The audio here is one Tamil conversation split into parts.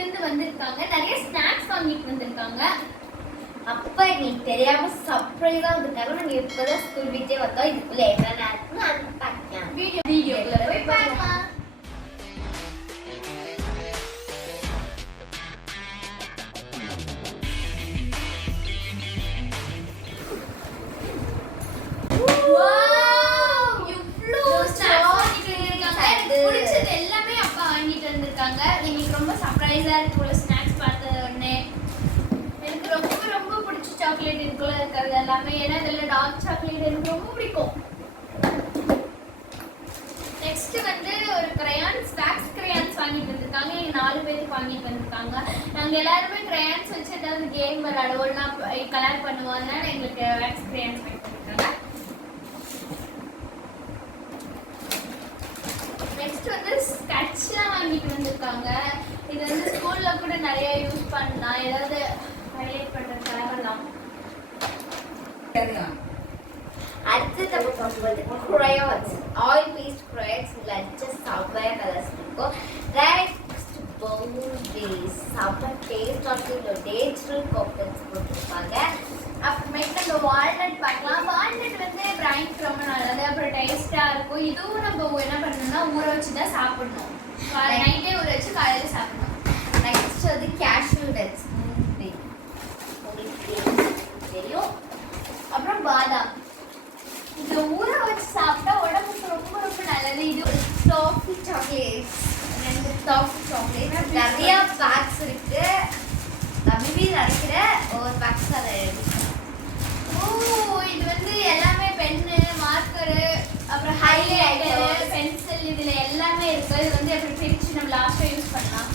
இருந்து வந்திருக்காங்க. நிறைய ஸ்நாக்ஸ் வாங்கிட்டு வந்திருக்காங்க. அப்பா எங்களுக்கு தெரியாம சர்ப்ரைஸா வந்துட்டாங்க. நாங்க இப்பதான் ஸ்கூல் விட்டே வந்தோம். இதுக்குள்ள என்ன இருக்குன்னு பார்க்கலாம். வீடியோக்குள்ள போய் பார்க்கலாம். எங்களுக்கு ரொம்ப சர்ப்ரைஸா இருக்கு ஸ்நாக்ஸ் பார்த்தது உடனே. எனக்கு ரொம்ப ரொம்ப பிடிச்ச சாக்லேட் இதுக்குள்ள இருக்கிறது எல்லாமே. ஏன்னா இதில் டார்க் சாக்லேட் எனக்கு ரொம்ப பிடிக்கும். நெக்ஸ்ட் வந்து ஒரு கிரையான்ஸ் வேக்ஸ் கிரையான்ஸ் வாங்கிட்டு வந்திருக்காங்க. எங்க 4 பேருக்கு வாங்கிட்டு வந்திருக்காங்க. நாங்க எல்லாருமே கிரையான்ஸ் வச்சு ஏதாவது கேம் விளையாடுவோம்னா கலர் பண்ணுவோம். அதனால எங்களுக்கு வேக்ஸ் கிரையான்ஸ் வாங்கிட்டு வந்திருக்காங்க. நெக்ஸ்ட் வந்து ஸ்கெட்ச்லாம் வாங்கிட்டு வந்திருக்காங்க. இது வந்து ஸ்கூல்ல கூட நிறைய யூஸ் பண்ணலாம். ஏதாவது ஹைலைட் பண்றதுக்காகலாம். அடுத்து நம்ம பார்க்கும்போது crayons, oil based crayons இல்ல just sapphire colors இருக்கும். next boundaries சப்ப டேஸ்ட் ஆஃப் natural coconuts போட்டுருப்பாங்க. அப்புறமேட்டு நம்ம வால்நட் பார்க்கலாம். வால்நட் வந்து பிரைன்க்கு ரொம்ப நல்லது, அப்புறம் டேஸ்டா இருக்கும். இதுவும் நம்ம என்ன பண்ணணும்னா ஊற வச்சு தான் சாப்பிடணும். நைட்டே ஊற வச்சு காலையில சாப்பிடணும். நெக்ஸ்ட் வந்து cashew nuts தெரியும். அப்புறம் பாதாம். இது ஊற வச்சு சாப்பிட்டா உடம்புக்கு ரொம்ப ரொம்ப நல்லது. இது டாஃபி சாக்லேட்ஸ், 2 டாஃபி சாக்லேட் நிறைய பேக்ஸ் இருக்கு. நான் மேபி நினைக்கிறேன் ஒரு பேக்ஸ் அதை இது வந்து எல்லாமே பென்னு, மார்க்கரு, அப்புறம் ஹைலைட்டர், பென்சில் இதுல எல்லாமே இருக்கு. இது வந்து எப்படி பிரிச்சு நம்ம லாஸ்டா யூஸ் பண்ணலாம்.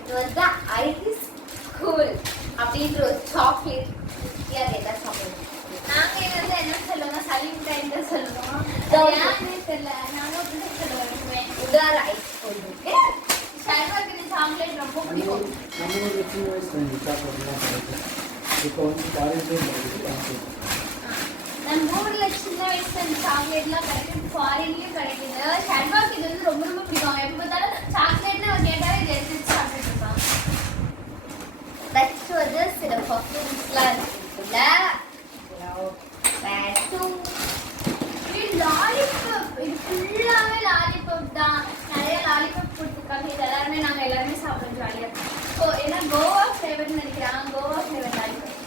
இது வந்து ஐஸ் கூல் அப்படின்ற ஒரு சாக்லேட். என்ன சாப்பிடுவோம் நாங்க இது வந்து என்ன சொல்லுவோம்னா சளி மிட்டாய் தான் சொல்லுவோம். ஏன்னு தெரியல, நானும் அப்படி சொல்லுவேன். உதார ஐஸ் கூல் இருக்கு. ஷர்வாக்கு இந்த சாக்லேட் ரொம்ப பிடிக்கும். நம்ம சின்ன வயசுல இந்த சாக்லேட்லாம் கிடைக்கும். இப்போ வந்து காலேஜே கிடைக்குது. நம்ம ஊர்ல சின்ன வயசுல இந்த சாக்லேட்லாம் கிடைக்கும், ஃபாரின்லயும் கிடைக்குது. ஷர்வாக்கு இது வந்து ரொம்ப ரொம்ப பிடிக்கும். எப்போ பார்த்தாலும் சாக்லேட்னு ஒரு கேட்டாவே இது எடுத்து சாப்பிட்டு இருப்பாங்க. நெக்ஸ்ட் வந்து சில பர்ஃப்யூம்ஸ்லாம் இருக்குல்ல. லாலிபாப், இது ஃபுல்லாவே லாலிபாப் தான். நிறைய லாலிபாப் கொடுத்துருக்காங்க. இது எல்லாருமே சாப்பிடுறோம் ஜாலியா. ஸோ ஏன்னா கோவா ஃப்ளேவர்னு நினைக்கிறாங்க. Goa flavour lollipop.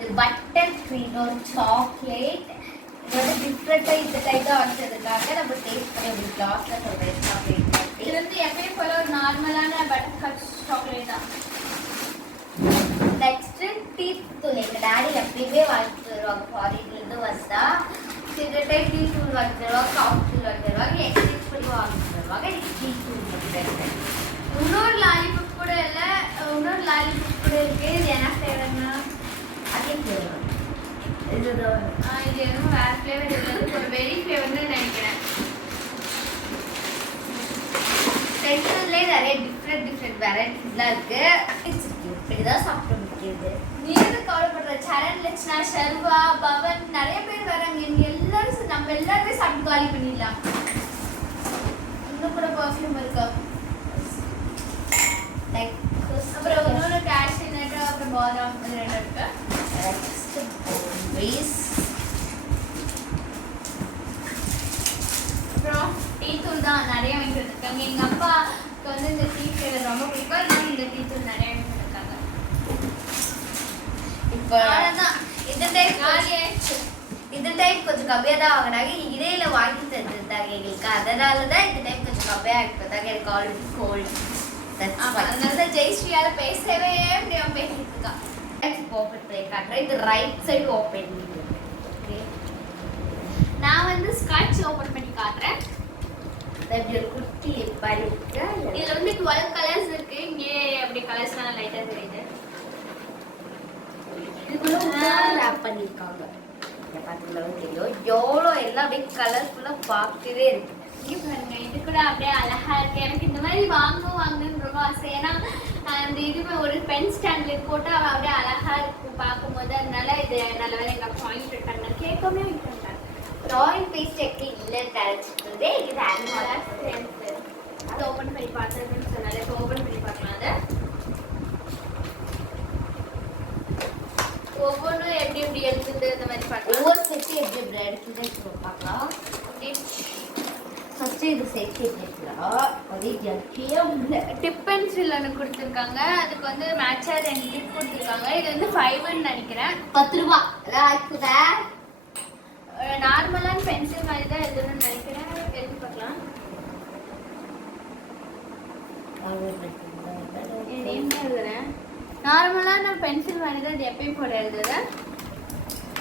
இது பட்டர் க்ரீம் ஒரு சாக்லேட். இது வந்து டிஃப்ரெண்ட்டாக இந்த டைப் தான் வச்சதுக்காக நம்ம டேஸ்ட் பண்ணி ஒரு கிளாஸில் சொல்கிறேன் சாக்லேட். இது வந்து எப்பயும் போல ஒரு நார்மலான பட்டர் கப் சாக்லேட் தான். நெக்ஸ்ட் டீத் தூள். எங்கள் டேடி எப்பயுமே வாங்கிட்டு வருவாங்க ஃபாரின்லேருந்து வந்தா. இந்த டைம் டீ தூள் வாங்கிட்டு வருவாங்க, காஃபி தூள் வாங்கிட்டு வருவாங்க, எக்ஸ்சேஞ்ச் பண்ணி வாங்கிட்டு வருவாங்க. எனக்கு டீ தூள் மட்டும். இன்னொரு லாலிபாப் கூட இல்லை, இன்னொரு லாலிபாப் கூட இருக்கு. இது என்ன ஃப்ளேவர்னா அதே ஃப்ளேவர் இது இது எதுவும் வேற ஃப்ளேவர் இல்லை, ஒரு வெரி ஃப்ளேவர்னு நினைக்கிறேன். பென்சில்லே நிறைய டிஃப்ரெண்ட் வெரைட்டிஸ்லாம் இருக்கு. இப்படிதான் சாப்பிட முடியுது. நீ எது கவலைப்படுற? சரண், லட்சணா, ஷர்வா, பவன் நிறைய பேர் வராங்க. இங்க எல்லாரும் நம்ம எல்லாருமே சாப்பிட்டு காலி பண்ணிடலாம். இன்னும் கூட பர்ஃப்யூம் இருக்கு. அப்புறம் இன்னொரு கேஷ்யூ நட், அப்புறம் பாதாம், இது 2 இருக்கு. அப்புறம் டீ தூள் தான் நிறைய வாங்கிட்டு வந்திருக்காங்க. எங்க அப்பாவுக்கு வந்து இந்த டீ ஃப்ளேவர் ரொம்ப பிடிக்கும். அதனால இந்த டீ தூள் நிறைய வாங்கிட்டு வந்திருக்காங்க. இப்போ இந்த டைம் கொஞ்சம் கம்மியாக தான் வாங்கினாங்க. இடையில வாங்கி தந்துருந்தாங்க எங்களுக்கு. அதனால தான் இந்த டைம் கொஞ்சம் கம்மியாக ஆகிட்டு வந்தாங்க. எனக்கு ஆல்ரெடி கோல்டு. அதனால தான் ஜெயஸ்ரீயால பேசவே முடியாம பேசிட்டு இருக்கா. ஓப்பன் பண்ணி காட்டுறேன். இது ரைட் சைடு ஓப்பன். நான் வந்து ஸ்காட்ச் ஓபன் பண்ணி காட்டுறேன். ஒரு குட்டி லிப்பர் இருக்கு. இதுல வந்து 12 கலர்ஸ் இருக்கு. இங்கே அப்படி கலர்ஸ்லாம் லைட்டா தெரியுது. இதுக்குள்ள ரேப் பண்ணிருக்காங்க. இத பாத்தீங்கன்னா தெரியும். எவ்வளோ எல்லாம் அப்படியே கலர்ஃபுல்லா பார்க்கவே இருக்கு. இங்க பாருங்க, இது கூட அப்படியே அழகா இருக்கு. எனக்கு இந்த மாதிரி வாங்கணும்னு ரொம்ப ஆசை. ஏன்னா அந்த இதுவே ஒரு பென் ஸ்டாண்ட்ல போட்டு அவன் அப்படியே அழகா இருக்கும் பார்க்கும்போது. அதனால இது நல்ல வேலை எங்க அப்பா வாங்கிட்டு இருக்காங்க. கேட்கவே வாங்கிட்டு இருக்காங்க. ராயல் பேஸ்ட் எக்கு இல்லைன்னு நினைச்சிட்டு இருந்தேன். இது அனிமலா இடத்துல இப்போ பார்க்கலாம். ஃபர்ஸ்ட் இது சேர்த்துக்கலாம். அது ஜட்டியே உள்ள டிப் பென்சில் ஒன்று கொடுத்துருக்காங்க. அதுக்கு வந்து மேட்சாக 2 டிப் கொடுத்துருக்காங்க. இது வந்து 5ன்னு நினைக்கிறேன். 10 ரூபா. லைக்குதா நார்மலான பென்சில் மாதிரி தான் எழுதணும்னு நினைக்கிறேன். எழுதி பார்க்கலாம். எழுதுறேன். நார்மலான பென்சில் மாதிரி தான் இது எப்பயும் போட எழுதுறேன்.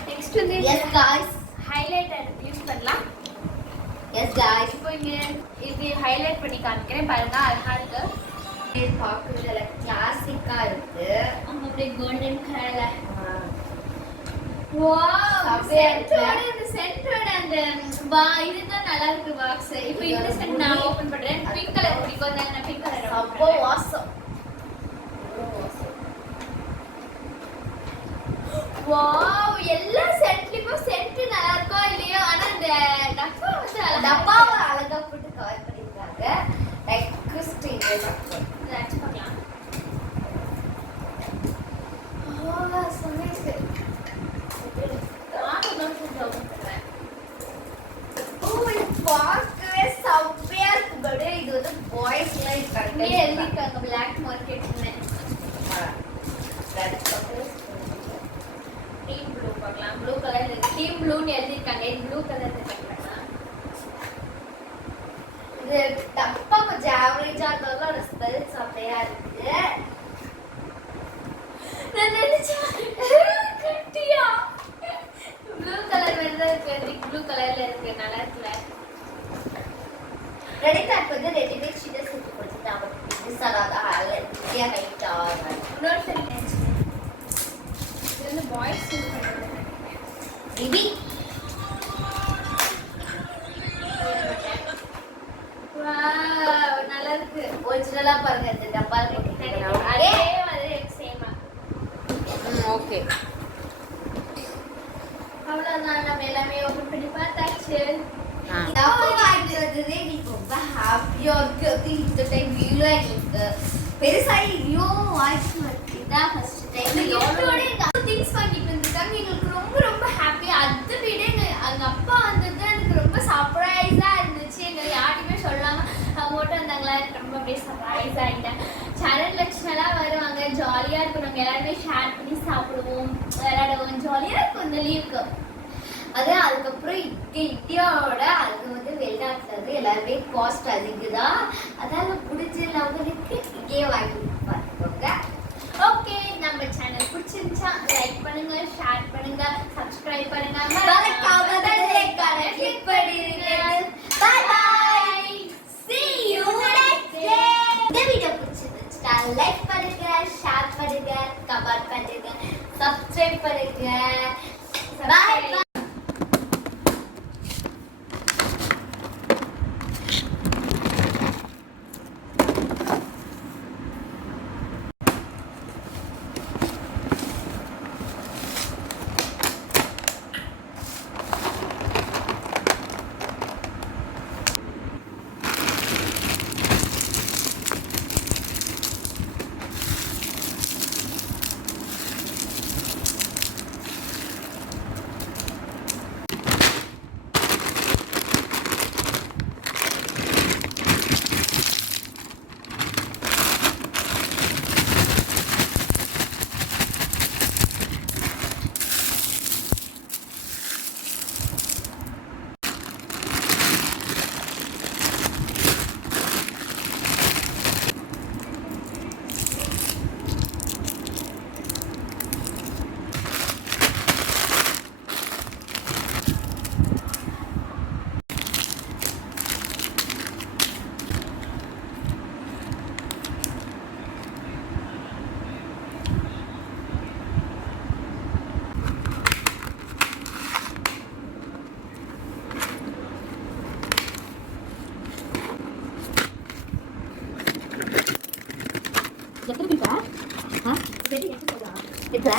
நெக்ஸ்ட் வந்து எஸ் गाइस ஹைலைட்டர் யூஸ் பண்ணலாம். எஸ் गाइस இப்போ இங்க இது ஹைலைட் பண்ணி காமிக்கிறேன் பாருங்க. அழகா இருக்கு. இது பார்க்கறதுல கிளாசிக்கா இருக்கு. அங்க அப்படியே கோல்டன் கலர்ல. வாவ் சென்டரோட அந்த இதுதான் நல்லா இருக்கு பாக்ஸ். இப்போ இந்த சென்ட் நான் ஓபன் பண்றேன். பிங்க் கலர் பிடிக்கும். நான் பிங்க் கலர் அப்போ வாசம். வாவ் எல்லா சென்ட்லயும் சென்ட் நல்லா இருக்கோ இல்லையோ ஆனா இந்த டப்பா வந்து டப்பாவை அழகா போட்டு கவர் பண்ணிருக்காங்க. லைக் கிறிஸ்டின் அடிச்சு பார்க்கலாம். சொன்னேன். பார்க்கவே செம்மையா இருக்கு. பட் இது வந்து பாய்ஸ்லாம் இருக்காங்க. இங்கே எழுதிருக்காங்க பிளாக் மார்க்கெட்னு. டீம் ப்ளூ பார்க்கலாம். ப்ளூ கலர் டீம் ப்ளூன்னு எழுதிருக்காங்க. இது ப்ளூ கலர் இருக்குங்களா? இது டப்பா கொஞ்சம் ஆவரேஜா இருந்தாலும் ஒரு ஸ்மெல் செம்மையா இருக்கு. நான் நினைச்சேன் கட்டியா ப்ளூ கலர் மாதிரி தான் இருக்கு. ப்ளூ கலர்ல இருக்கு. நல்லா இருக்குல்ல? ரெடிமேட் வந்து ரெடிமேட் ஷீட்டை சுற்றி கொடுத்துட்டாங்க. இது சலாதா ஹைலைட் ஹைட்டா இன்னொரு சரி இது வந்து பாய்ஸ் பிபி வாவ் நல்லா இருக்கு. ஒரிஜினலா பாருங்க இந்த டப்பா போட்டுருக்காங்க. அதே மாதிரி சேமா. ஓகே அவ்வளவுதான். நம்ம எல்லாமே ஓபன் பண்ணி பார்த்தாச்சு. டப்பா வாங்கிட்டு வந்ததே எனக்கு ரொம்ப ஹாப்பியா இருக்கு. அது இந்த டைம் வீடியோ எங்களுக்கு பெருசா ஐயோ வாங்கிட்டு வந்துதான் ஃபர்ஸ்ட் டைம் எவ்வளோ திங்ஸ் வாங்கிட்டு வந்திருக்காங்க. எங்களுக்கு ரொம்ப ரொம்ப ஹாப்பி. அதை விட எங்க அப்பா வந்தது எனக்கு ரொம்ப சர்ப்ரைஸா இருந்துச்சு. எங்க யார்ட்டுமே சொல்லாம அவங்க மட்டும் வந்தாங்களா, எனக்கு ரொம்ப அப்படியே சர்ப்ரைஸ் ஆகிட்டேன். சரண் லட்சுமெல்லாம் வருவாங்க. ஜாலியா இருக்கும். நாங்கள் எல்லாருமே ஷேர் பண்ணி சாப்பிடுவோம், விளையாடுவோம். ஜாலியா இருக்கும் இந்த லீவுக்கு. அது அதுக்கப்புறம் இந்தியாவோட அது வந்து வெளிநாட்டுல இருந்து எல்லாருமே காஸ்ட் அதிகதான். அதால பிடிச்சவங்களுக்கு இங்கே வாங்கி பார்த்துக்கோங்க. ஓகே, நம்ம சேனல் பிடிச்சிருந்துச்சா லைக் பண்ணுங்க, ஷேர் பண்ணுங்க, சப்ஸ்கிரைப் பண்ணுங்க, மறக்காம கிளிக் பண்ணிடுங்க. Bye bye. See you next day. இந்த வீடியோ பிடிச்சிருந்துச்சா லைக் பண்ணுங்க, ஷேர் பண்ணுங்க, கமெண்ட் பண்ணுங்க, சப்ஸ்கிரைப் பண்ணுங்க. Bye bye. எத்தனை பீஸா? ஆ, சரி, எடுத்து போடலாம். எடுத்து